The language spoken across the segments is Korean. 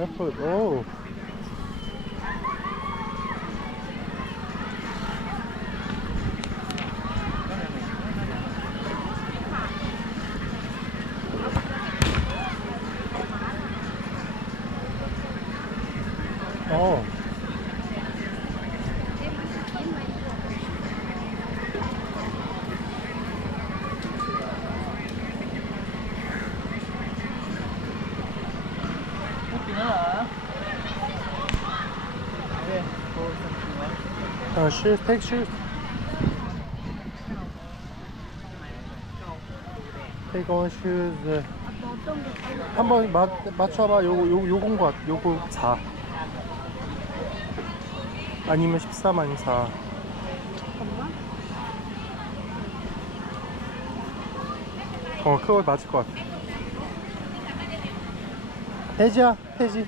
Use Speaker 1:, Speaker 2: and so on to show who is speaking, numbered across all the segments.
Speaker 1: 에어포트. 오. 어.
Speaker 2: Hút tí nữa hả?
Speaker 1: 어, shoes, take shoes. Take on shoes. 한번 맞 맞춰봐. 요거 요 요건 것 같. 요거 4. 아니면 13 아니면 4. 어, 그거 맞을 것 같아. 돼지야, 돼지.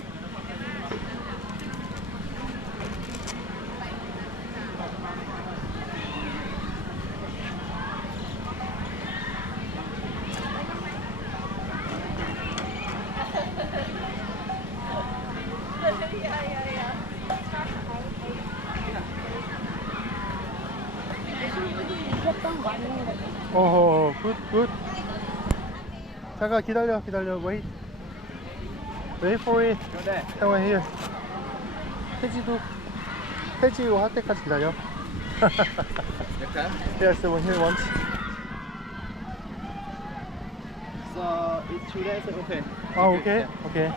Speaker 3: 이겼던 거 아닌 거
Speaker 1: 어허, 굿, 굿. 잠깐 기다려, 기다려. Wait. Wait for it. On here. 태지도 태지 할 때까지 기다려.
Speaker 2: Hả?
Speaker 1: Yes, one here once.
Speaker 2: So, it's two days, okay.
Speaker 1: 아, 오케이, 오케이.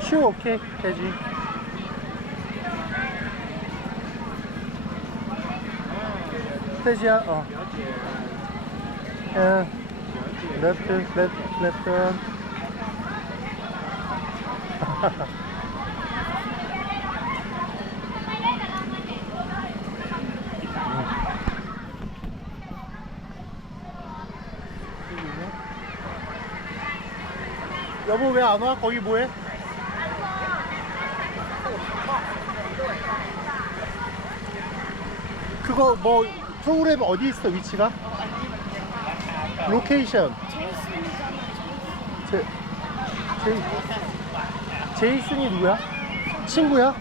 Speaker 1: 슈 오케이, 태지. 태지야, 어. 예. Left, left turn. 여보 왜 안 와? 거기 뭐해? 그거 뭐 프로그램 어디 있어 위치가? 로케이션 제, 제이, 제이슨이 누구야? 친구야?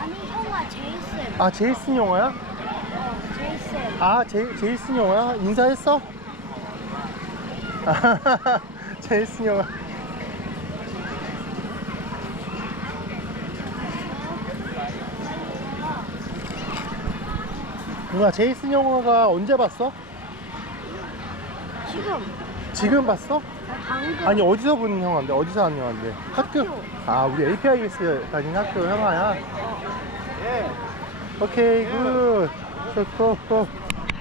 Speaker 3: 아니 형아 제이슨
Speaker 1: 아 제이슨 영화야?
Speaker 3: 어 제이슨
Speaker 1: 아 제, 제이슨 영화야? 인사했어? 아, 제이슨 영화 누나 제이슨 영화가 언제 봤어?
Speaker 3: 지금.
Speaker 1: 지금 봤어?
Speaker 3: 나 방금.
Speaker 1: 아니 어디서 본 영화인데? 어디서 하는 영화인데? 학교?
Speaker 3: 학교.
Speaker 1: 아 우리 APIS 다니는 학교 영화야?
Speaker 2: Yeah.
Speaker 1: 오케이 굿. 좋고 고